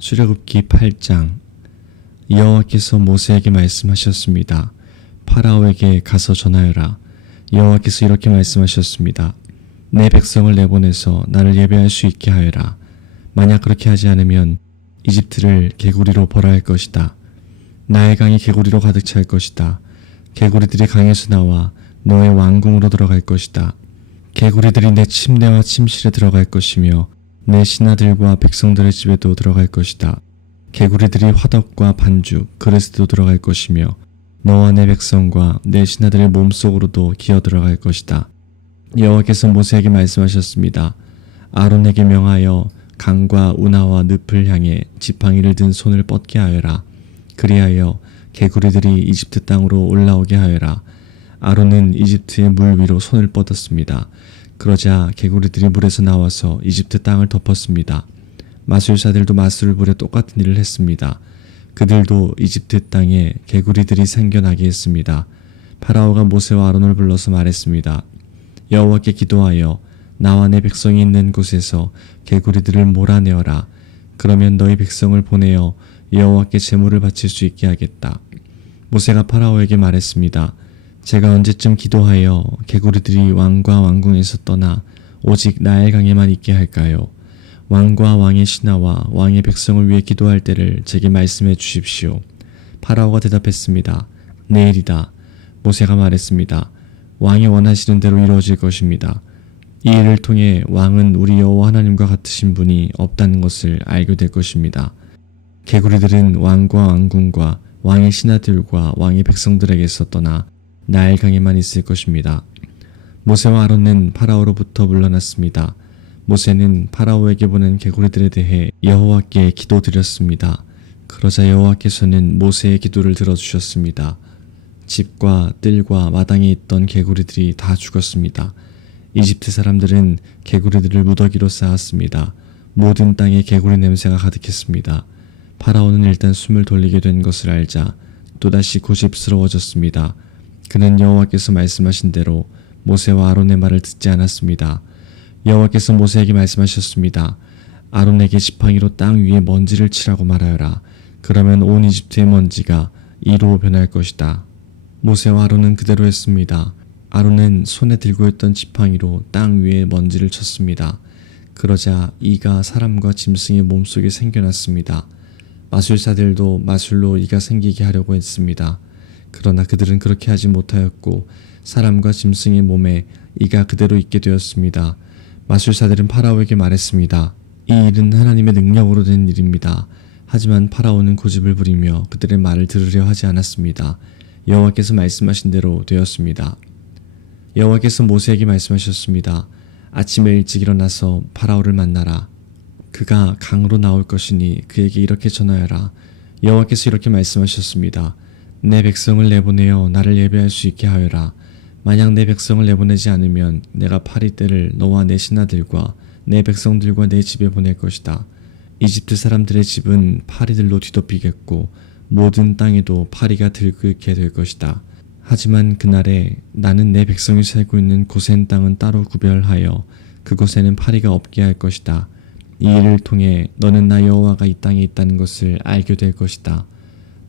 출애굽기 8장. 여호와께서 모세에게 말씀하셨습니다. 파라오에게 가서 전하여라. 여호와께서 이렇게 말씀하셨습니다. 내 백성을 내보내서 나를 예배할 수 있게 하여라. 만약 그렇게 하지 않으면 이집트를 개구리로 벌할 것이다. 나의 강이 개구리로 가득 찰 것이다. 개구리들이 강에서 나와 너의 왕궁으로 들어갈 것이다. 개구리들이 내 침대와 침실에 들어갈 것이며 내 신하들과 백성들의 집에도 들어갈 것이다. 개구리들이 화덕과 반죽, 그릇에도 들어갈 것이며 너와 내 백성과 내 신하들의 몸속으로도 기어 들어갈 것이다. 여호와께서 모세에게 말씀하셨습니다. 아론에게 명하여 강과 운하와 늪을 향해 지팡이를 든 손을 뻗게 하여라. 그리하여 개구리들이 이집트 땅으로 올라오게 하여라. 아론은 이집트의 물 위로 손을 뻗었습니다. 그러자 개구리들이 물에서 나와서 이집트 땅을 덮었습니다. 마술사들도 마술불에 똑같은 일을 했습니다. 그들도 이집트 땅에 개구리들이 생겨나게 했습니다. 파라오가 모세와 아론을 불러서 말했습니다. 여호와께 기도하여 나와 내 백성이 있는 곳에서 개구리들을 몰아내어라. 그러면 너희 백성을 보내어 여호와께 제물을 바칠 수 있게 하겠다. 모세가 파라오에게 말했습니다. 제가 언제쯤 기도하여 개구리들이 왕과 왕궁에서 떠나 오직 나일강에만 있게 할까요? 왕과 왕의 신하와 왕의 백성을 위해 기도할 때를 제게 말씀해 주십시오. 파라오가 대답했습니다. 내일이다. 모세가 말했습니다. 왕이 원하시는 대로 이루어질 것입니다. 이 일을 통해 왕은 우리 여호와 하나님과 같으신 분이 없다는 것을 알게 될 것입니다. 개구리들은 왕과 왕궁과 왕의 신하들과 왕의 백성들에게서 떠나 나일강에만 있을 것입니다. 모세와 아론은 파라오로부터 물러났습니다. 모세는 파라오에게 보낸 개구리들에 대해 여호와께 기도드렸습니다. 그러자 여호와께서는 모세의 기도를 들어주셨습니다. 집과 뜰과 마당에 있던 개구리들이 다 죽었습니다. 이집트 사람들은 개구리들을 무더기로 쌓았습니다. 모든 땅에 개구리 냄새가 가득했습니다. 파라오는 일단 숨을 돌리게 된 것을 알자 또다시 고집스러워졌습니다. 그는 여호와께서 말씀하신 대로 모세와 아론의 말을 듣지 않았습니다. 여호와께서 모세에게 말씀하셨습니다. 아론에게 지팡이로 땅 위에 먼지를 치라고 말하여라. 그러면 온 이집트의 먼지가 이로 변할 것이다. 모세와 아론은 그대로 했습니다. 아론은 손에 들고 있던 지팡이로 땅 위에 먼지를 쳤습니다. 그러자 이가 사람과 짐승의 몸속에 생겨났습니다. 마술사들도 마술로 이가 생기게 하려고 했습니다. 그러나 그들은 그렇게 하지 못하였고 사람과 짐승의 몸에 이가 그대로 있게 되었습니다. 마술사들은 파라오에게 말했습니다. 이 일은 하나님의 능력으로 된 일입니다. 하지만 파라오는 고집을 부리며 그들의 말을 들으려 하지 않았습니다. 여호와께서 말씀하신 대로 되었습니다. 여호와께서 모세에게 말씀하셨습니다. 아침에 일찍 일어나서 파라오를 만나라. 그가 강으로 나올 것이니 그에게 이렇게 전하여라. 여호와께서 이렇게 말씀하셨습니다. 내 백성을 내보내어 나를 예배할 수 있게 하여라. 만약 내 백성을 내보내지 않으면 내가 파리떼를 너와 내 신하들과 내 백성들과 내 집에 보낼 것이다. 이집트 사람들의 집은 파리들로 뒤덮이겠고 모든 땅에도 파리가 들끓게 될 것이다. 하지만 그날에 나는 내 백성이 살고 있는 고센 땅은 따로 구별하여 그곳에는 파리가 없게 할 것이다. 이 일을 통해 너는 나 여호와가 이 땅에 있다는 것을 알게 될 것이다.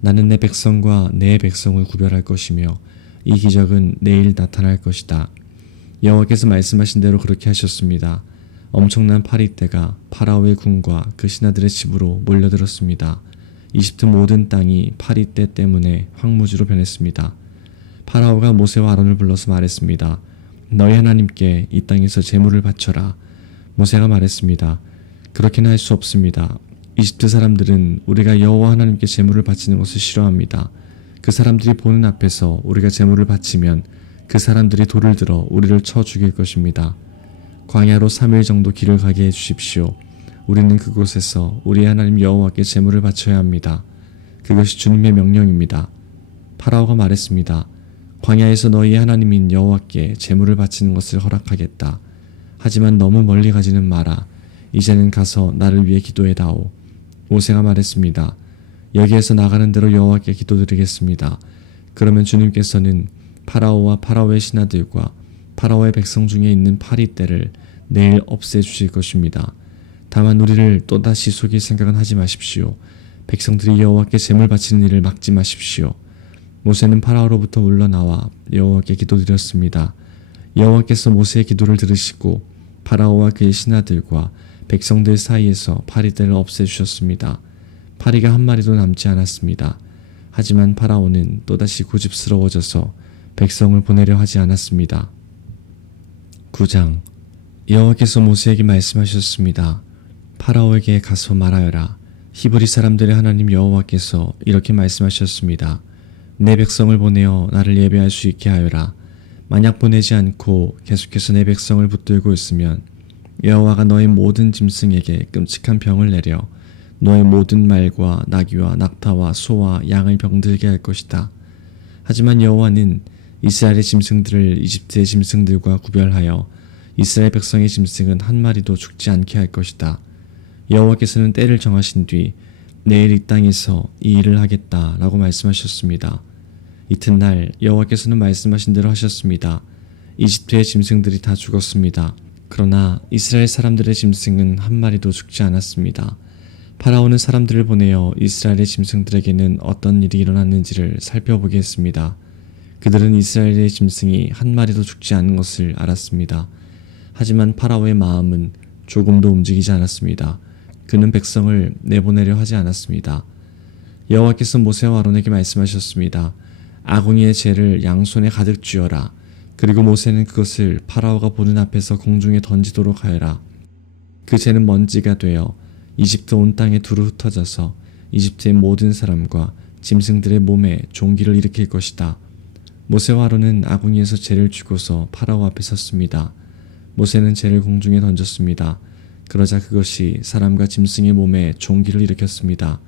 나는 내 백성과 내 백성을 구별할 것이며 이 기적은 내일 나타날 것이다. 여호와께서 말씀하신 대로 그렇게 하셨습니다. 엄청난 파리떼가 파라오의 궁과 그 신하들의 집으로 몰려들었습니다. 이집트 모든 땅이 파리떼 때문에 황무지로 변했습니다. 파라오가 모세와 아론을 불러서 말했습니다. 너희 하나님께 이 땅에서 제물을 바쳐라. 모세가 말했습니다. 그렇게는 할 수 없습니다. 이집트 사람들은 우리가 여호와 하나님께 제물을 바치는 것을 싫어합니다. 그 사람들이 보는 앞에서 우리가 제물을 바치면 그 사람들이 돌을 들어 우리를 쳐 죽일 것입니다. 광야로 3일 정도 길을 가게 해주십시오. 우리는 그곳에서 우리 하나님 여호와께 제물을 바쳐야 합니다. 그것이 주님의 명령입니다. 파라오가 말했습니다. 광야에서 너희 하나님인 여호와께 제물을 바치는 것을 허락하겠다. 하지만 너무 멀리 가지는 마라. 이제는 가서 나를 위해 기도해다오. 모세가 말했습니다. 여기에서 나가는 대로 여호와께 기도드리겠습니다. 그러면 주님께서는 파라오와 파라오의 신하들과 파라오의 백성 중에 있는 파리떼를 내일 없애주실 것입니다. 다만 우리를 또다시 속일 생각은 하지 마십시오. 백성들이 여호와께 제물 바치는 일을 막지 마십시오. 모세는 파라오로부터 물러나와 여호와께 기도드렸습니다. 여호와께서 모세의 기도를 들으시고 파라오와 그의 신하들과 백성들 사이에서 파리떼를 없애주셨습니다. 파리가 한 마리도 남지 않았습니다. 하지만 파라오는 또다시 고집스러워져서 백성을 보내려 하지 않았습니다. 9장 여호와께서 모세에게 말씀하셨습니다. 파라오에게 가서 말하여라. 히브리 사람들의 하나님 여호와께서 이렇게 말씀하셨습니다. 내 백성을 보내어 나를 예배할 수 있게 하여라. 만약 보내지 않고 계속해서 내 백성을 붙들고 있으면 여호와가 너의 모든 짐승에게 끔찍한 병을 내려 너의 모든 말과 나귀와 낙타와 소와 양을 병들게 할 것이다. 하지만 여호와는 이스라엘의 짐승들을 이집트의 짐승들과 구별하여 이스라엘 백성의 짐승은 한 마리도 죽지 않게 할 것이다. 여호와께서는 때를 정하신 뒤 내일 이 땅에서 이 일을 하겠다라고 말씀하셨습니다. 이튿날 여호와께서는 말씀하신 대로 하셨습니다. 이집트의 짐승들이 다 죽었습니다. 그러나 이스라엘 사람들의 짐승은 한 마리도 죽지 않았습니다. 파라오는 사람들을 보내어 이스라엘의 짐승들에게는 어떤 일이 일어났는지를 살펴보게 했습니다. 그들은 이스라엘의 짐승이 한 마리도 죽지 않은 것을 알았습니다. 하지만 파라오의 마음은 조금도 움직이지 않았습니다. 그는 백성을 내보내려 하지 않았습니다. 여호와께서 모세와 아론에게 말씀하셨습니다. 아궁이의 재를 양손에 가득 쥐어라. 그리고 모세는 그것을 파라오가 보는 앞에서 공중에 던지도록 하여라. 그 재는 먼지가 되어 이집트 온 땅에 두루 흩어져서 이집트의 모든 사람과 짐승들의 몸에 종기를 일으킬 것이다. 모세와 아론은 아궁이에서 재를 쥐고서 파라오 앞에 섰습니다. 모세는 재를 공중에 던졌습니다. 그러자 그것이 사람과 짐승의 몸에 종기를 일으켰습니다.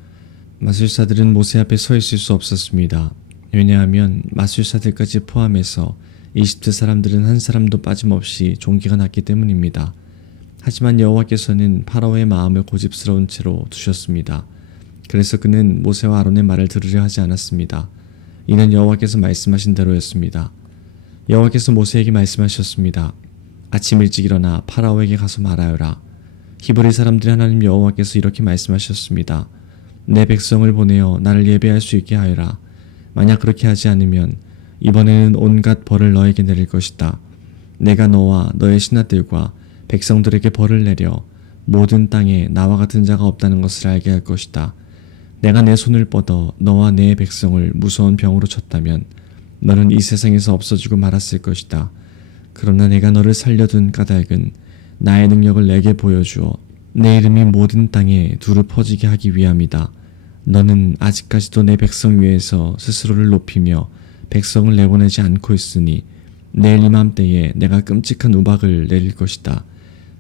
마술사들은 모세 앞에 서 있을 수 없었습니다. 왜냐하면 마술사들까지 포함해서 이집트 사람들은 한 사람도 빠짐없이 종기가 났기 때문입니다. 하지만 여호와께서는 파라오의 마음을 고집스러운 채로 두셨습니다. 그래서 그는 모세와 아론의 말을 들으려 하지 않았습니다. 이는 여호와께서 말씀하신 대로였습니다. 여호와께서 모세에게 말씀하셨습니다. 아침 일찍 일어나 파라오에게 가서 말하여라. 히브리 사람들의 하나님 여호와께서 이렇게 말씀하셨습니다. 내 백성을 보내어 나를 예배할 수 있게 하여라. 만약 그렇게 하지 않으면 이번에는 온갖 벌을 너에게 내릴 것이다. 내가 너와 너의 신하들과 백성들에게 벌을 내려 모든 땅에 나와 같은 자가 없다는 것을 알게 할 것이다. 내가 내 손을 뻗어 너와 내 백성을 무서운 병으로 쳤다면 너는 이 세상에서 없어지고 말았을 것이다. 그러나 내가 너를 살려둔 까닭은 나의 능력을 내게 보여주어 내 이름이 모든 땅에 두루 퍼지게 하기 위함이다. 너는 아직까지도 내 백성 위에서 스스로를 높이며 백성을 내보내지 않고 있으니 내일 이맘때에 내가 끔찍한 우박을 내릴 것이다.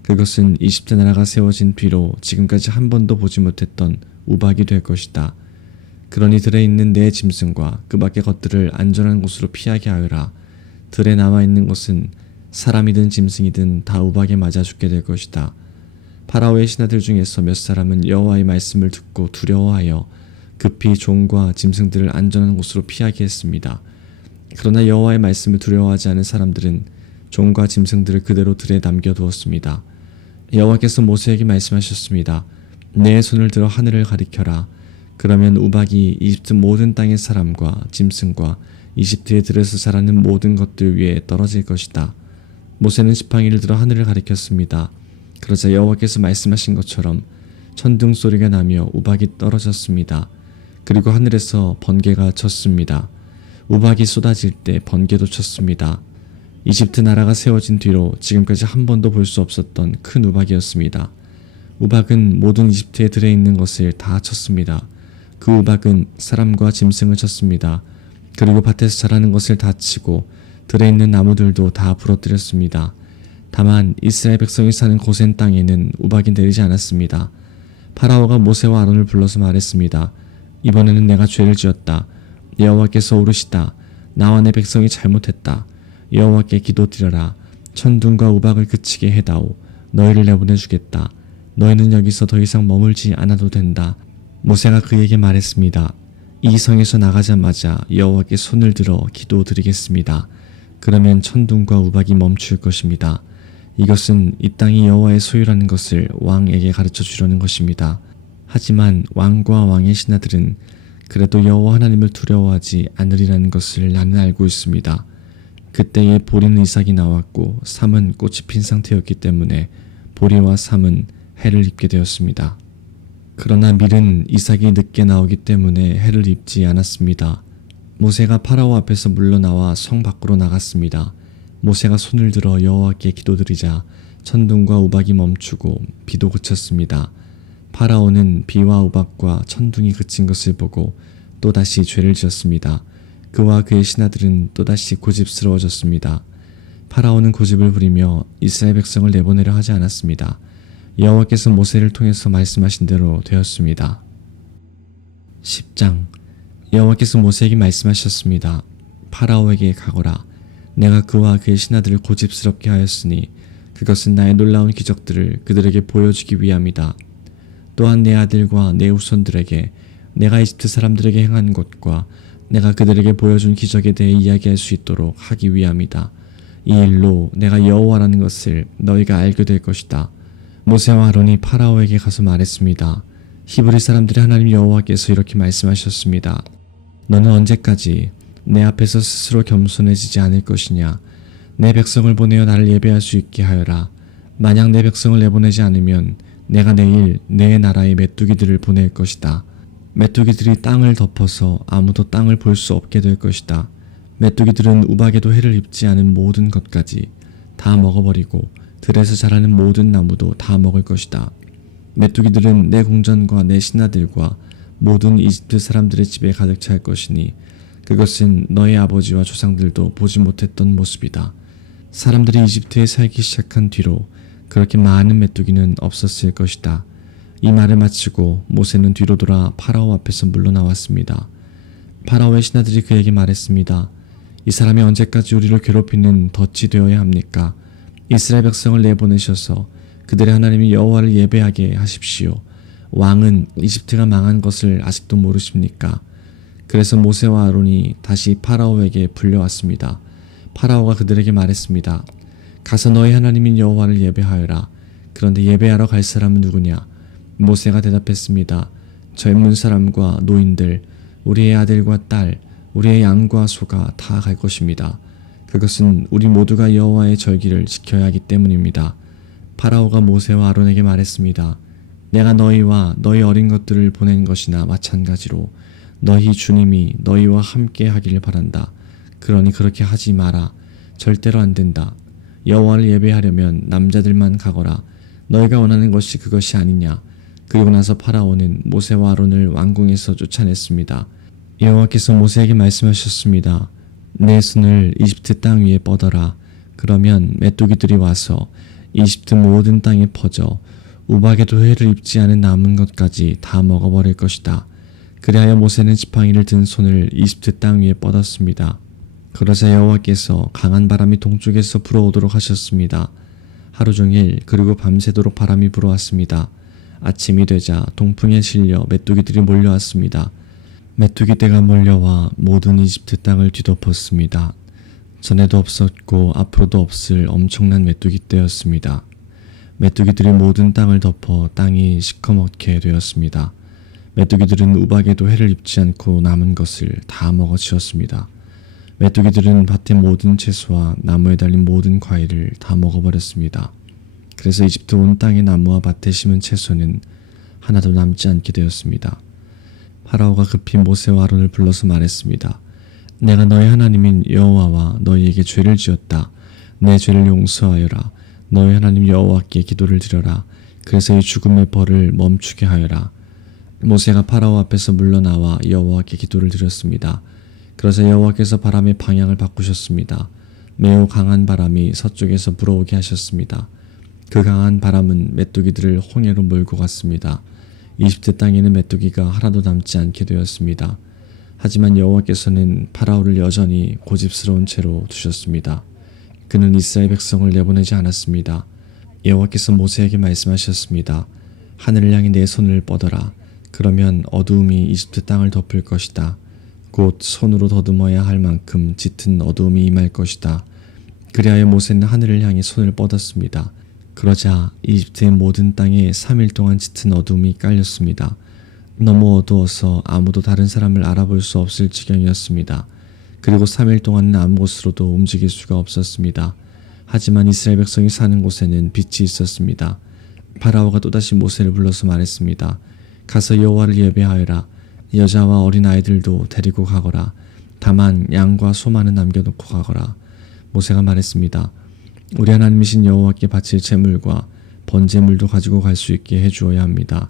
그것은 이집트 나라가 세워진 뒤로 지금까지 한 번도 보지 못했던 우박이 될 것이다. 그러니 들에 있는 내 짐승과 그 밖의 것들을 안전한 곳으로 피하게 하여라. 들에 남아있는 것은 사람이든 짐승이든 다 우박에 맞아 죽게 될 것이다. 파라오의 신하들 중에서 몇 사람은 여호와의 말씀을 듣고 두려워하여 급히 종과 짐승들을 안전한 곳으로 피하게 했습니다. 그러나 여호와의 말씀을 두려워하지 않은 사람들은 종과 짐승들을 그대로 들에 남겨두었습니다. 여호와께서 모세에게 말씀하셨습니다. 내 손을 들어 하늘을 가리켜라. 그러면 우박이 이집트 모든 땅의 사람과 짐승과 이집트의 들에서 자라는 모든 것들 위에 떨어질 것이다. 모세는 지팡이를 들어 하늘을 가리켰습니다. 그러자 여호와께서 말씀하신 것처럼 천둥 소리가 나며 우박이 떨어졌습니다. 그리고 하늘에서 번개가 쳤습니다. 우박이 쏟아질 때 번개도 쳤습니다. 이집트 나라가 세워진 뒤로 지금까지 한 번도 볼 수 없었던 큰 우박이었습니다. 우박은 모든 이집트에 들어있는 것을 다 쳤습니다. 그 우박은 사람과 짐승을 쳤습니다. 그리고 밭에서 자라는 것을 다 치고 들에 있는 나무들도 다 부러뜨렸습니다. 다만 이스라엘 백성이 사는 고센 땅에는 우박이 내리지 않았습니다. 파라오가 모세와 아론을 불러서 말했습니다. 이번에는 내가 죄를 지었다. 여호와께서 오르시다. 나와 내 백성이 잘못했다. 여호와께 기도드려라. 천둥과 우박을 그치게 해다오. 너희를 내보내주겠다. 너희는 여기서 더 이상 머물지 않아도 된다. 모세가 그에게 말했습니다. 이 성에서 나가자마자 여호와께 손을 들어 기도드리겠습니다. 그러면 천둥과 우박이 멈출 것입니다. 이것은 이 땅이 여호와의 소유라는 것을 왕에게 가르쳐 주려는 것입니다. 하지만 왕과 왕의 신하들은 그래도 여호와 하나님을 두려워하지 않으리라는 것을 나는 알고 있습니다. 그때에 보리는 이삭이 나왔고 삼은 꽃이 핀 상태였기 때문에 보리와 삼은 해를 입게 되었습니다. 그러나 밀은 이삭이 늦게 나오기 때문에 해를 입지 않았습니다. 모세가 파라오 앞에서 물러나와 성 밖으로 나갔습니다. 모세가 손을 들어 여호와께 기도드리자 천둥과 우박이 멈추고 비도 그쳤습니다. 파라오는 비와 우박과 천둥이 그친 것을 보고 또다시 죄를 지었습니다. 그와 그의 신하들은 또다시 고집스러워졌습니다. 파라오는 고집을 부리며 이스라엘 백성을 내보내려 하지 않았습니다. 여호와께서 모세를 통해서 말씀하신 대로 되었습니다. 10장. 여호와께서 모세에게 말씀하셨습니다. 파라오에게 가거라. 내가 그와 그의 신하들을 고집스럽게 하였으니 그것은 나의 놀라운 기적들을 그들에게 보여주기 위함이다. 또한 내 아들과 내 후손들에게 내가 이집트 사람들에게 행한 것과 내가 그들에게 보여준 기적에 대해 이야기할 수 있도록 하기 위함이다. 이 일로 내가 여호와라는 것을 너희가 알게 될 것이다. 모세와 아론이 파라오에게 가서 말했습니다. 히브리 사람들의 하나님 여호와께서 이렇게 말씀하셨습니다. 너는 언제까지 내 앞에서 스스로 겸손해지지 않을 것이냐? 내 백성을 보내어 나를 예배할 수 있게 하여라. 만약 내 백성을 내보내지 않으면 내가 내일 내 나라의 메뚜기들을 보낼 것이다. 메뚜기들이 땅을 덮어서 아무도 땅을 볼 수 없게 될 것이다. 메뚜기들은 우박에도 해를 입지 않은 모든 것까지 다 먹어버리고 들에서 자라는 모든 나무도 다 먹을 것이다. 메뚜기들은 내 궁전과 내 신하들과 모든 이집트 사람들의 집에 가득 찰 것이니 그것은 너의 아버지와 조상들도 보지 못했던 모습이다. 사람들이 이집트에 살기 시작한 뒤로 그렇게 많은 메뚜기는 없었을 것이다. 이 말을 마치고 모세는 뒤로 돌아 파라오 앞에서 물러나왔습니다. 파라오의 신하들이 그에게 말했습니다. 이 사람이 언제까지 우리를 괴롭히는 덫이 되어야 합니까? 이스라엘 백성을 내보내셔서 그들의 하나님 여호와를 예배하게 하십시오. 왕은 이집트가 망한 것을 아직도 모르십니까? 그래서 모세와 아론이 다시 파라오에게 불려왔습니다. 파라오가 그들에게 말했습니다. 가서 너희 하나님인 여호와를 예배하여라. 그런데 예배하러 갈 사람은 누구냐? 모세가 대답했습니다. 젊은 사람과 노인들, 우리의 아들과 딸, 우리의 양과 소가 다 갈 것입니다. 그것은 우리 모두가 여호와의 절기를 지켜야 하기 때문입니다. 파라오가 모세와 아론에게 말했습니다. 내가 너희와 너희 어린 것들을 보낸 것이나 마찬가지로 너희 주님이 너희와 함께 하기를 바란다. 그러니 그렇게 하지 마라. 절대로 안 된다. 여호와를 예배하려면 남자들만 가거라. 너희가 원하는 것이 그것이 아니냐. 그리고 나서 파라오는 모세와 아론을 왕궁에서 쫓아냈습니다. 여호와께서 모세에게 말씀하셨습니다. 내 손을 이집트 땅 위에 뻗어라. 그러면 메뚜기들이 와서 이집트 모든 땅에 퍼져 우박에도 해를 입지 않은 남은 것까지 다 먹어버릴 것이다. 그리하여 모세는 지팡이를 든 손을 이집트 땅 위에 뻗었습니다. 그러자 여호와께서 강한 바람이 동쪽에서 불어오도록 하셨습니다. 하루 종일 그리고 밤새도록 바람이 불어왔습니다. 아침이 되자 동풍에 실려 메뚜기들이 몰려왔습니다. 메뚜기 떼가 몰려와 모든 이집트 땅을 뒤덮었습니다. 전에도 없었고 앞으로도 없을 엄청난 메뚜기 떼였습니다. 메뚜기들이 모든 땅을 덮어 땅이 시커멓게 되었습니다. 메뚜기들은 우박에도 해를 입지 않고 남은 것을 다 먹어치웠습니다. 메뚜기들은 밭의 모든 채소와 나무에 달린 모든 과일을 다 먹어버렸습니다. 그래서 이집트 온 땅의 나무와 밭에 심은 채소는 하나도 남지 않게 되었습니다. 파라오가 급히 모세와 아론을 불러서 말했습니다. 내가 너희 하나님인 여호와와 너희에게 죄를 지었다. 내 죄를 용서하여라. 너희 하나님 여호와께 기도를 드려라. 그래서 이 죽음의 벌을 멈추게 하여라. 모세가 파라오 앞에서 물러나와 여호와께 기도를 드렸습니다. 그러자 여호와께서 바람의 방향을 바꾸셨습니다. 매우 강한 바람이 서쪽에서 불어오게 하셨습니다. 그 강한 바람은 메뚜기들을 홍해로 몰고 갔습니다. 이집트 땅에는 메뚜기가 하나도 남지 않게 되었습니다. 하지만 여호와께서는 파라오를 여전히 고집스러운 채로 두셨습니다. 그는 이스라엘 백성을 내보내지 않았습니다. 여호와께서 모세에게 말씀하셨습니다. 하늘을 향해 내 손을 뻗어라. 그러면 어두움이 이집트 땅을 덮을 것이다. 곧 손으로 더듬어야 할 만큼 짙은 어두움이 임할 것이다. 그리하여 모세는 하늘을 향해 손을 뻗었습니다. 그러자 이집트의 모든 땅에 3일 동안 짙은 어둠이 깔렸습니다. 너무 어두워서 아무도 다른 사람을 알아볼 수 없을 지경이었습니다. 그리고 3일 동안은 아무 곳으로도 움직일 수가 없었습니다. 하지만 이스라엘 백성이 사는 곳에는 빛이 있었습니다. 파라오가 또다시 모세를 불러서 말했습니다. 가서 여호와를 예배하여라. 여자와 어린 아이들도 데리고 가거라. 다만 양과 소만은 남겨놓고 가거라. 모세가 말했습니다. 우리 하나님이신 여호와께 바칠 제물과 번제물도 가지고 갈 수 있게 해주어야 합니다.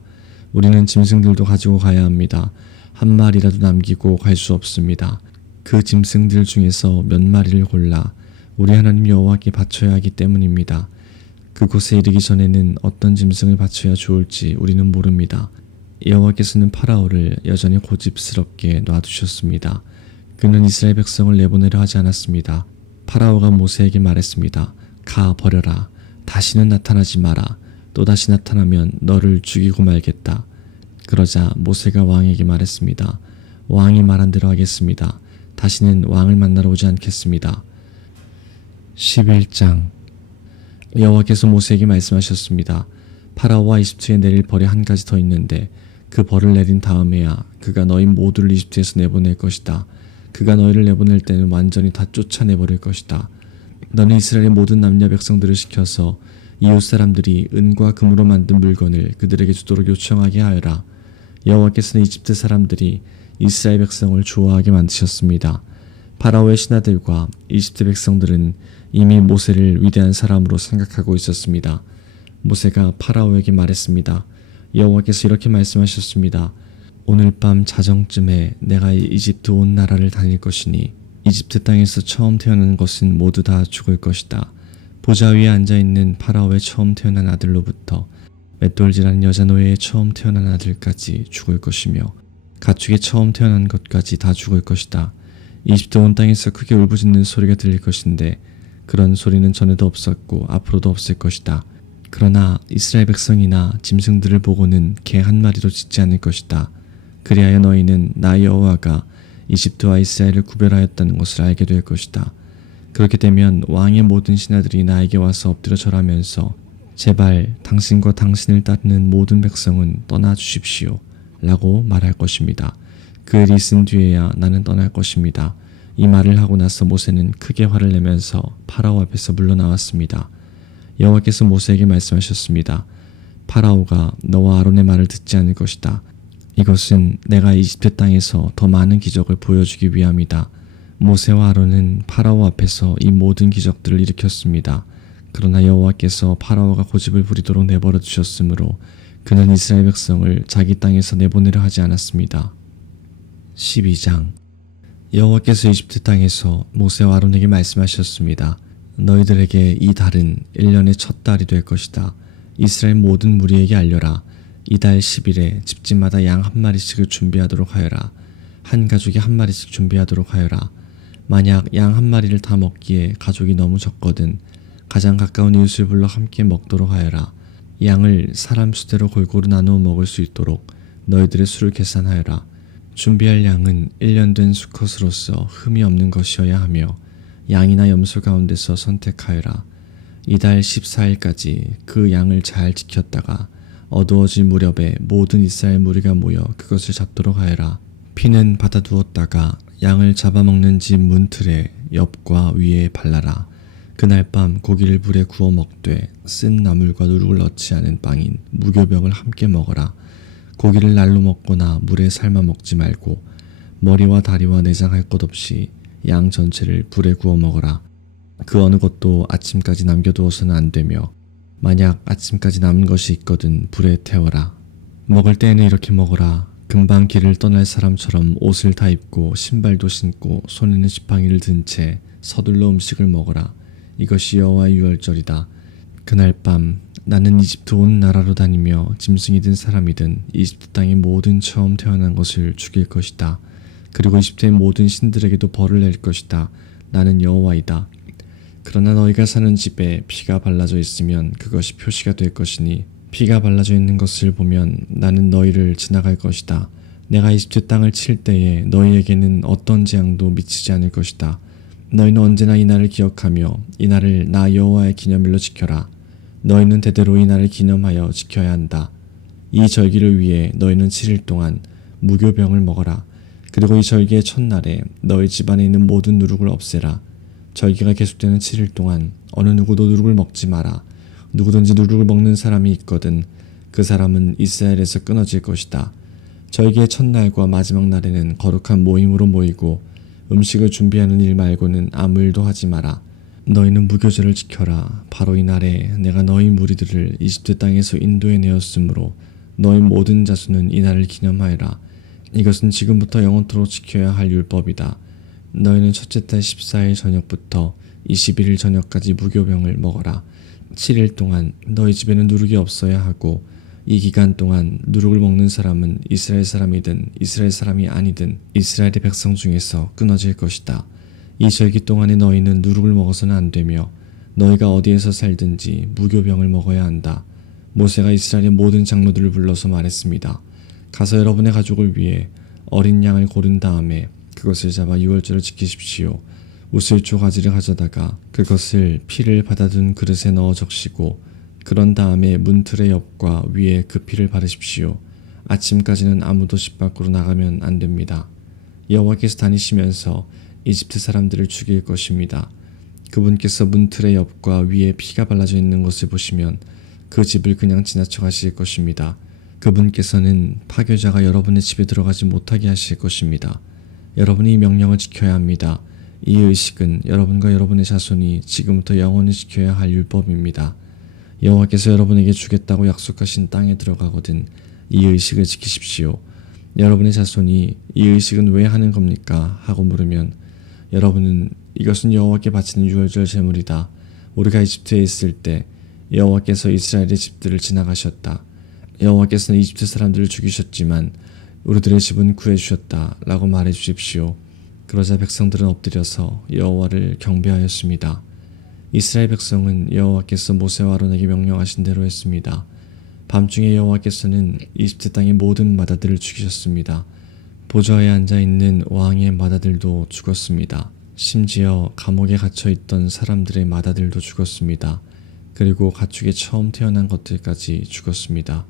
우리는 짐승들도 가지고 가야 합니다. 한 마리라도 남기고 갈 수 없습니다. 그 짐승들 중에서 몇 마리를 골라 우리 하나님 여호와께 바쳐야 하기 때문입니다. 그곳에 이르기 전에는 어떤 짐승을 바쳐야 좋을지 우리는 모릅니다. 여호와께서는 파라오를 여전히 고집스럽게 놔두셨습니다. 그는 이스라엘 백성을 내보내려 하지 않았습니다. 파라오가 모세에게 말했습니다. 가 버려라. 다시는 나타나지 마라. 또다시 나타나면 너를 죽이고 말겠다. 그러자 모세가 왕에게 말했습니다. 왕이 말한 대로 하겠습니다. 다시는 왕을 만나러 오지 않겠습니다. 11장 여호와께서 모세에게 말씀하셨습니다. 파라오와 이집트에 내릴 벌이 한 가지 더 있는데 그 벌을 내린 다음에야 그가 너희 모두를 이집트에서 내보낼 것이다. 그가 너희를 내보낼 때는 완전히 다 쫓아내버릴 것이다. 너는 이스라엘의 모든 남녀 백성들을 시켜서 이웃 사람들이 은과 금으로 만든 물건을 그들에게 주도록 요청하게 하여라. 여호와께서는 이집트 사람들이 이스라엘 백성을 좋아하게 만드셨습니다. 파라오의 신하들과 이집트 백성들은 이미 모세를 위대한 사람으로 생각하고 있었습니다. 모세가 파라오에게 말했습니다. 여호와께서 이렇게 말씀하셨습니다. 오늘 밤 자정쯤에 내가 이집트 온 나라를 다닐 것이니 이집트 땅에서 처음 태어난 것은 모두 다 죽을 것이다. 보좌 위에 앉아있는 파라오의 처음 태어난 아들로부터 맷돌질하는 여자 노예의 처음 태어난 아들까지 죽을 것이며 가축의 처음 태어난 것까지 다 죽을 것이다. 이집트 온 땅에서 크게 울부짖는 소리가 들릴 것인데 그런 소리는 전에도 없었고 앞으로도 없을 것이다. 그러나 이스라엘 백성이나 짐승들을 보고는 개 한 마리도 짖지 않을 것이다. 그리하여 너희는 나 여호와가 이집트와 이스라엘을 구별하였다는 것을 알게 될 것이다. 그렇게 되면 왕의 모든 신하들이 나에게 와서 엎드려 절하면서 제발 당신과 당신을 따르는 모든 백성은 떠나 주십시오 라고 말할 것입니다. 그 일이 있은 뒤에야 나는 떠날 것입니다. 이 말을 하고 나서 모세는 크게 화를 내면서 파라오 앞에서 물러나왔습니다. 여호와께서 모세에게 말씀하셨습니다. 파라오가 너와 아론의 말을 듣지 않을 것이다. 이것은 내가 이집트 땅에서 더 많은 기적을 보여주기 위함이다. 모세와 아론은 파라오 앞에서 이 모든 기적들을 일으켰습니다. 그러나 여호와께서 파라오가 고집을 부리도록 내버려 두셨으므로 그는 이스라엘 백성을 자기 땅에서 내보내려 하지 않았습니다. 12장 여호와께서 이집트 땅에서 모세와 아론에게 말씀하셨습니다. 너희들에게 이 달은 1년의 첫 달이 될 것이다. 이스라엘 모든 무리에게 알려라. 이달 10일에 집집마다 양 한 마리씩을 준비하도록 하여라. 한 가족이 한 마리씩 준비하도록 하여라. 만약 양 한 마리를 다 먹기에 가족이 너무 적거든 가장 가까운 이웃을 불러 함께 먹도록 하여라. 양을 사람 수대로 골고루 나누어 먹을 수 있도록 너희들의 수를 계산하여라. 준비할 양은 1년 된 수컷으로서 흠이 없는 것이어야 하며 양이나 염소 가운데서 선택하여라. 이달 14일까지 그 양을 잘 지켰다가 어두워질 무렵에 모든 이스라엘 무리가 모여 그것을 잡도록 하여라. 피는 받아두었다가 양을 잡아먹는 집 문틀에 옆과 위에 발라라. 그날 밤 고기를 불에 구워 먹되 쓴 나물과 누룩을 넣지 않은 빵인 무교병을 함께 먹어라. 고기를 날로 먹거나 물에 삶아 먹지 말고 머리와 다리와 내장할 것 없이 양 전체를 불에 구워 먹어라. 그 어느 것도 아침까지 남겨두어서는 안 되며 만약 아침까지 남은 것이 있거든 불에 태워라. 먹을 때에는 이렇게 먹어라. 금방 길을 떠날 사람처럼 옷을 다 입고 신발도 신고 손에는 지팡이를 든 채 서둘러 음식을 먹어라. 이것이 여호와의 유월절이다. 그날 밤 나는 이집트 온 나라로 다니며 짐승이든 사람이든 이집트 땅의 모든 처음 태어난 것을 죽일 것이다. 그리고 이집트의 모든 신들에게도 벌을 낼 것이다. 나는 여호와이다. 그러나 너희가 사는 집에 피가 발라져 있으면 그것이 표시가 될 것이니 피가 발라져 있는 것을 보면 나는 너희를 지나갈 것이다. 내가 이집트 땅을 칠 때에 너희에게는 어떤 재앙도 미치지 않을 것이다. 너희는 언제나 이 날을 기억하며 이 날을 나 여호와의 기념일로 지켜라. 너희는 대대로 이 날을 기념하여 지켜야 한다. 이 절기를 위해 너희는 7일 동안 무교병을 먹어라. 그리고 이 절기의 첫날에 너희 집안에 있는 모든 누룩을 없애라. 절기가 계속되는 7일 동안 어느 누구도 누룩을 먹지 마라. 누구든지 누룩을 먹는 사람이 있거든 그 사람은 이스라엘에서 끊어질 것이다. 절기의 첫날과 마지막 날에는 거룩한 모임으로 모이고 음식을 준비하는 일 말고는 아무 일도 하지 마라. 너희는 무교절을 지켜라. 바로 이 날에 내가 너희 무리들을 이집트 땅에서 인도해 내었으므로 너희 모든 자손은 이 날을 기념하여라. 이것은 지금부터 영원토록 지켜야 할 율법이다. 너희는 첫째 달 14일 저녁부터 21일 저녁까지 무교병을 먹어라. 7일 동안 너희 집에는 누룩이 없어야 하고 이 기간 동안 누룩을 먹는 사람은 이스라엘 사람이든 이스라엘 사람이 아니든 이스라엘의 백성 중에서 끊어질 것이다. 이 절기 동안에 너희는 누룩을 먹어서는 안 되며 너희가 어디에서 살든지 무교병을 먹어야 한다. 모세가 이스라엘의 모든 장로들을 불러서 말했습니다. 가서 여러분의 가족을 위해 어린 양을 고른 다음에 그것을 잡아 유월절을 지키십시오. 우슬초 가지를 가져다가 그것을 피를 받아둔 그릇에 넣어 적시고 그런 다음에 문틀의 옆과 위에 그 피를 바르십시오. 아침까지는 아무도 집 밖으로 나가면 안 됩니다. 여호와께서 다니시면서 이집트 사람들을 죽일 것입니다. 그분께서 문틀의 옆과 위에 피가 발라져 있는 것을 보시면 그 집을 그냥 지나쳐 가실 것입니다. 그분께서는 파교자가 여러분의 집에 들어가지 못하게 하실 것입니다. 여러분이 이 명령을 지켜야 합니다. 이 의식은 여러분과 여러분의 자손이 지금부터 영원히 지켜야 할 율법입니다. 여호와께서 여러분에게 주겠다고 약속하신 땅에 들어가거든 이 의식을 지키십시오. 여러분의 자손이 이 의식은 왜 하는 겁니까? 하고 물으면 여러분은 이것은 여호와께 바치는 유월절 제물이다. 우리가 이집트에 있을 때 여호와께서 이스라엘의 집들을 지나가셨다. 여호와께서는 이집트 사람들을 죽이셨지만 우리들의 집은 구해주셨다 라고 말해 주십시오. 그러자 백성들은 엎드려서 여호와를 경배하였습니다. 이스라엘 백성은 여호와께서 모세와 아론에게 명령하신 대로 했습니다. 밤중에 여호와께서는 이집트 땅의 모든 마다들을 죽이셨습니다. 보좌에 앉아있는 왕의 마다들도 죽었습니다. 심지어 감옥에 갇혀있던 사람들의 마다들도 죽었습니다. 그리고 가축에 처음 태어난 것들까지 죽었습니다.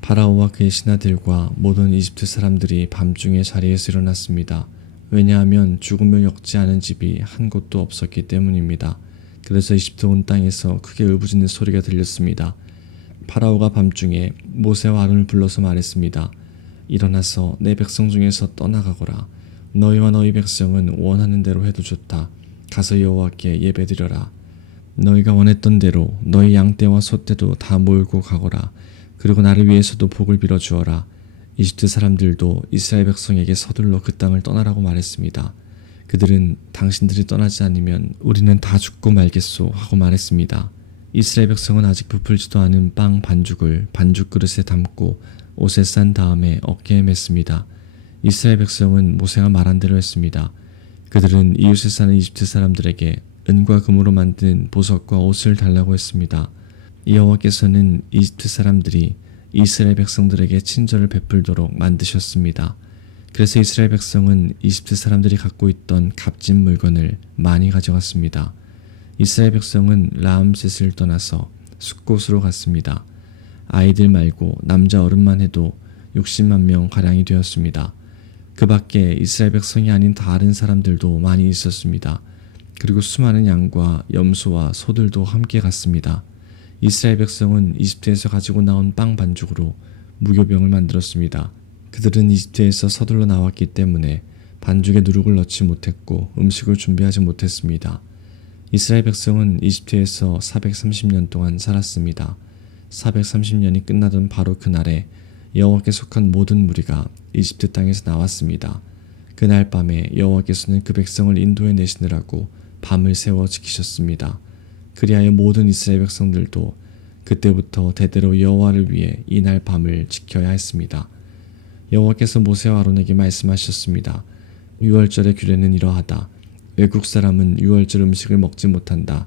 파라오와 그의 신하들과 모든 이집트 사람들이 밤중에 자리에서 일어났습니다. 왜냐하면 죽음을 엮지 않은 집이 한 곳도 없었기 때문입니다. 그래서 이집트 온 땅에서 크게 울부짖는 소리가 들렸습니다. 파라오가 밤중에 모세와 아론을 불러서 말했습니다. 일어나서 내 백성 중에서 떠나가거라. 너희와 너희 백성은 원하는 대로 해도 좋다. 가서 여호와께 예배드려라. 너희가 원했던 대로 너희 양떼와 소떼도 다 몰고 가거라. 그리고 나를 위해서도 복을 빌어 주어라. 이집트 사람들도 이스라엘 백성에게 서둘러 그 땅을 떠나라고 말했습니다. 그들은 당신들이 떠나지 않으면 우리는 다 죽고 말겠소 하고 말했습니다. 이스라엘 백성은 아직 부풀지도 않은 빵 반죽을 반죽 그릇에 담고 옷에 싼 다음에 어깨에 맸습니다. 이스라엘 백성은 모세가 말한 대로 했습니다. 그들은 이웃에 사는 이집트 사람들에게 은과 금으로 만든 보석과 옷을 달라고 했습니다. 여호와께서는 이집트 사람들이 이스라엘 백성들에게 친절을 베풀도록 만드셨습니다. 그래서 이스라엘 백성은 이집트 사람들이 갖고 있던 값진 물건을 많이 가져갔습니다. 이스라엘 백성은 라암셋을 떠나서 숫곳으로 갔습니다. 아이들 말고 남자 어른만 해도 60만 명 가량이 되었습니다. 그 밖에 이스라엘 백성이 아닌 다른 사람들도 많이 있었습니다. 그리고 수많은 양과 염소와 소들도 함께 갔습니다. 이스라엘 백성은 이집트에서 가지고 나온 빵 반죽으로 무교병을 만들었습니다. 그들은 이집트에서 서둘러 나왔기 때문에 반죽에 누룩을 넣지 못했고 음식을 준비하지 못했습니다. 이스라엘 백성은 이집트에서 430년 동안 살았습니다. 430년이 끝나던 바로 그날에 여호와께 속한 모든 무리가 이집트 땅에서 나왔습니다. 그날 밤에 여호와께서는 그 백성을 인도해 내시느라고 밤을 새워 지키셨습니다. 그리하여 모든 이스라엘 백성들도 그때부터 대대로 여호와를 위해 이날 밤을 지켜야 했습니다. 여호와께서 모세와 아론에게 말씀하셨습니다. 유월절의 규례는 이러하다. 외국 사람은 유월절 음식을 먹지 못한다.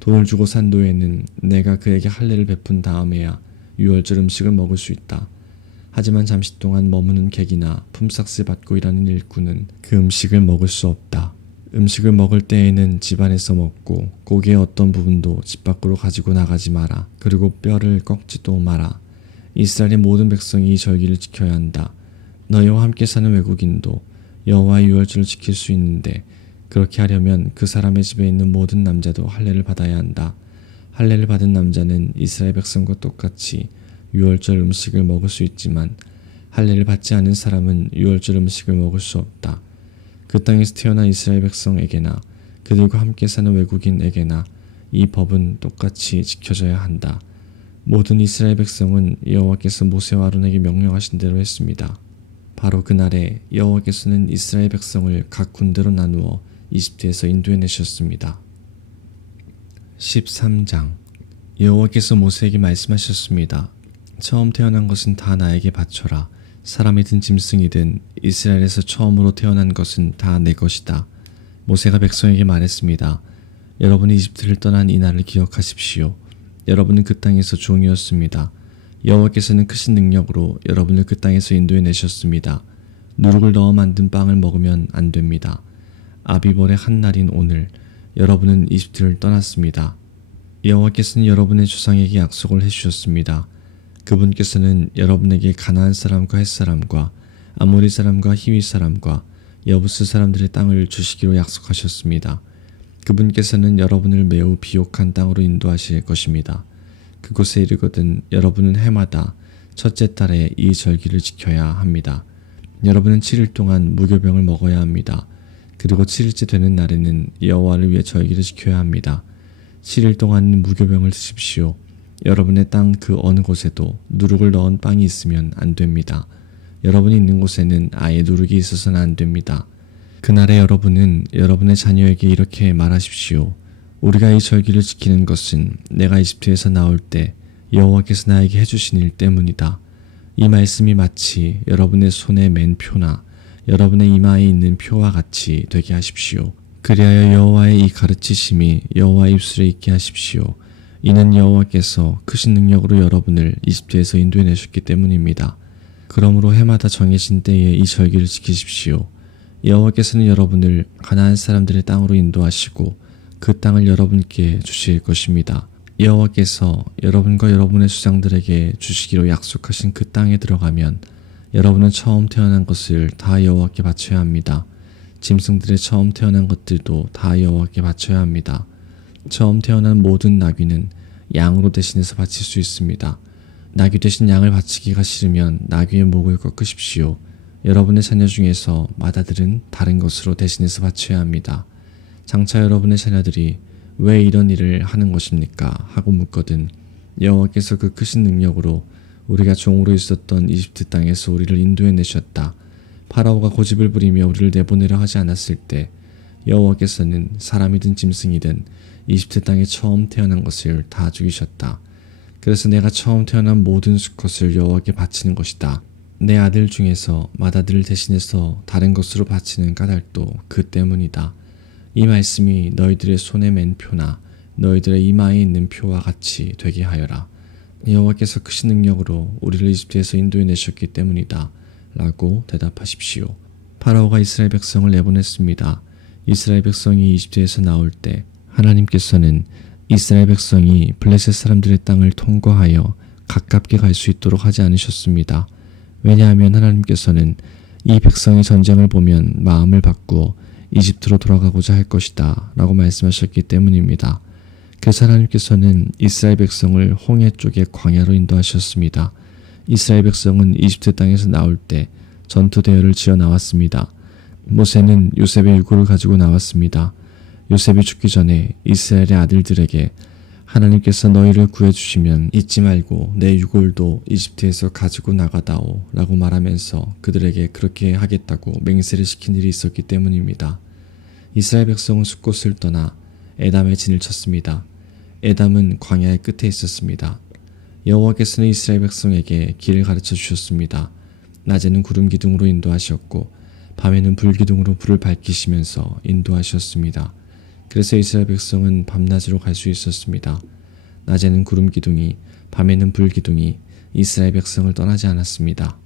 돈을 주고 산 노예는 내가 그에게 할례를 베푼 다음에야 유월절 음식을 먹을 수 있다. 하지만 잠시 동안 머무는 객이나 품삯을 받고 일하는 일꾼은 그 음식을 먹을 수 없다. 음식을 먹을 때에는 집 안에서 먹고 고기의 어떤 부분도 집 밖으로 가지고 나가지 마라. 그리고 뼈를 꺾지도 마라. 이스라엘의 모든 백성이 이 절기를 지켜야 한다. 너희와 함께 사는 외국인도 여호와의 유월절을 지킬 수 있는데 그렇게 하려면 그 사람의 집에 있는 모든 남자도 할례를 받아야 한다. 할례를 받은 남자는 이스라엘 백성과 똑같이 유월절 음식을 먹을 수 있지만 할례를 받지 않은 사람은 유월절 음식을 먹을 수 없다. 그 땅에서 태어난 이스라엘 백성에게나 그들과 함께 사는 외국인에게나 이 법은 똑같이 지켜져야 한다. 모든 이스라엘 백성은 여호와께서 모세와 아론에게 명령하신 대로 했습니다. 바로 그날에 여호와께서는 이스라엘 백성을 각 군대로 나누어 이집트에서 인도해내셨습니다. 13장 여호와께서 모세에게 말씀하셨습니다. 처음 태어난 것은 다 나에게 바쳐라. 사람이든 짐승이든 이스라엘에서 처음으로 태어난 것은 다 내 것이다. 모세가 백성에게 말했습니다. 여러분이 이집트를 떠난 이 날을 기억하십시오. 여러분은 그 땅에서 종이었습니다. 여호와께서는 크신 능력으로 여러분을 그 땅에서 인도해내셨습니다. 누룩을 넣어 만든 빵을 먹으면 안 됩니다. 아비벌의 한 날인 오늘 여러분은 이집트를 떠났습니다. 여호와께서는 여러분의 조상에게 약속을 해주셨습니다. 그분께서는 여러분에게 가나안 사람과 헷 사람과 아모리 사람과 히위 사람과 여부스 사람들의 땅을 주시기로 약속하셨습니다. 그분께서는 여러분을 매우 비옥한 땅으로 인도하실 것입니다. 그곳에 이르거든 여러분은 해마다 첫째 달에 이 절기를 지켜야 합니다. 여러분은 7일 동안 무교병을 먹어야 합니다. 그리고 7일째 되는 날에는 여호와를 위해 절기를 지켜야 합니다. 7일 동안 무교병을 드십시오. 여러분의 땅 그 어느 곳에도 누룩을 넣은 빵이 있으면 안 됩니다. 여러분이 있는 곳에는 아예 누룩이 있어서는 안 됩니다. 그날에 여러분은 여러분의 자녀에게 이렇게 말하십시오. 우리가 이 절기를 지키는 것은 내가 이집트에서 나올 때 여호와께서 나에게 해주신 일 때문이다. 이 말씀이 마치 여러분의 손에 맨 표나 여러분의 이마에 있는 표와 같이 되게 하십시오. 그리하여 여호와의 이 가르치심이 여호와의 입술에 있게 하십시오. 이는 여호와께서 크신 능력으로 여러분을 이집트에서 인도해내셨기 때문입니다. 그러므로 해마다 정해진 때에 이 절기를 지키십시오. 여호와께서는 여러분을 가나안 사람들의 땅으로 인도하시고 그 땅을 여러분께 주실 것입니다. 여호와께서 여러분과 여러분의 수장들에게 주시기로 약속하신 그 땅에 들어가면 여러분은 처음 태어난 것을 다 여호와께 바쳐야 합니다. 짐승들의 처음 태어난 것들도 다 여호와께 바쳐야 합니다. 처음 태어난 모든 나귀는 양으로 대신해서 바칠 수 있습니다. 나귀 대신 양을 바치기가 싫으면 나귀의 목을 꺾으십시오. 여러분의 자녀 중에서 맏아들은 다른 것으로 대신해서 바쳐야 합니다. 장차 여러분의 자녀들이 왜 이런 일을 하는 것입니까? 하고 묻거든 여호와께서 그 크신 능력으로 우리가 종으로 있었던 이집트 땅에서 우리를 인도해내셨다. 파라오가 고집을 부리며 우리를 내보내려 하지 않았을 때 여호와께서는 사람이든 짐승이든 이집트 땅에 처음 태어난 것을 다 죽이셨다. 그래서 내가 처음 태어난 모든 수컷을 여호와께 바치는 것이다. 내 아들 중에서 맏아들을 대신해서 다른 것으로 바치는 까닭도 그 때문이다. 이 말씀이 너희들의 손에 맨 표나 너희들의 이마에 있는 표와 같이 되게 하여라. 여호와께서 크신 능력으로 우리를 이집트에서 인도해내셨기 때문이다. 라고 대답하십시오. 파라오가 이스라엘 백성을 내보냈습니다. 이스라엘 백성이 이집트에서 나올 때 하나님께서는 이스라엘 백성이 블레셋 사람들의 땅을 통과하여 가깝게 갈 수 있도록 하지 않으셨습니다. 왜냐하면 하나님께서는 이 백성의 전쟁을 보면 마음을 바꾸어 이집트로 돌아가고자 할 것이다 라고 말씀하셨기 때문입니다. 그래서 하나님께서는 이스라엘 백성을 홍해 쪽의 광야로 인도하셨습니다. 이스라엘 백성은 이집트 땅에서 나올 때 전투 대열을 지어 나왔습니다. 모세는 요셉의 유골을 가지고 나왔습니다. 요셉이 죽기 전에 이스라엘의 아들들에게 하나님께서 너희를 구해주시면 잊지 말고 내 유골도 이집트에서 가지고 나가다오 라고 말하면서 그들에게 그렇게 하겠다고 맹세를 시킨 일이 있었기 때문입니다. 이스라엘 백성은 숫곳을 떠나 에담에 진을 쳤습니다. 에담은 광야의 끝에 있었습니다. 여호와께서는 이스라엘 백성에게 길을 가르쳐 주셨습니다. 낮에는 구름 기둥으로 인도하셨고 밤에는 불 기둥으로 불을 밝히시면서 인도하셨습니다. 그래서 이스라엘 백성은 밤낮으로 갈 수 있었습니다. 낮에는 구름 기둥이, 밤에는 불 기둥이 이스라엘 백성을 떠나지 않았습니다.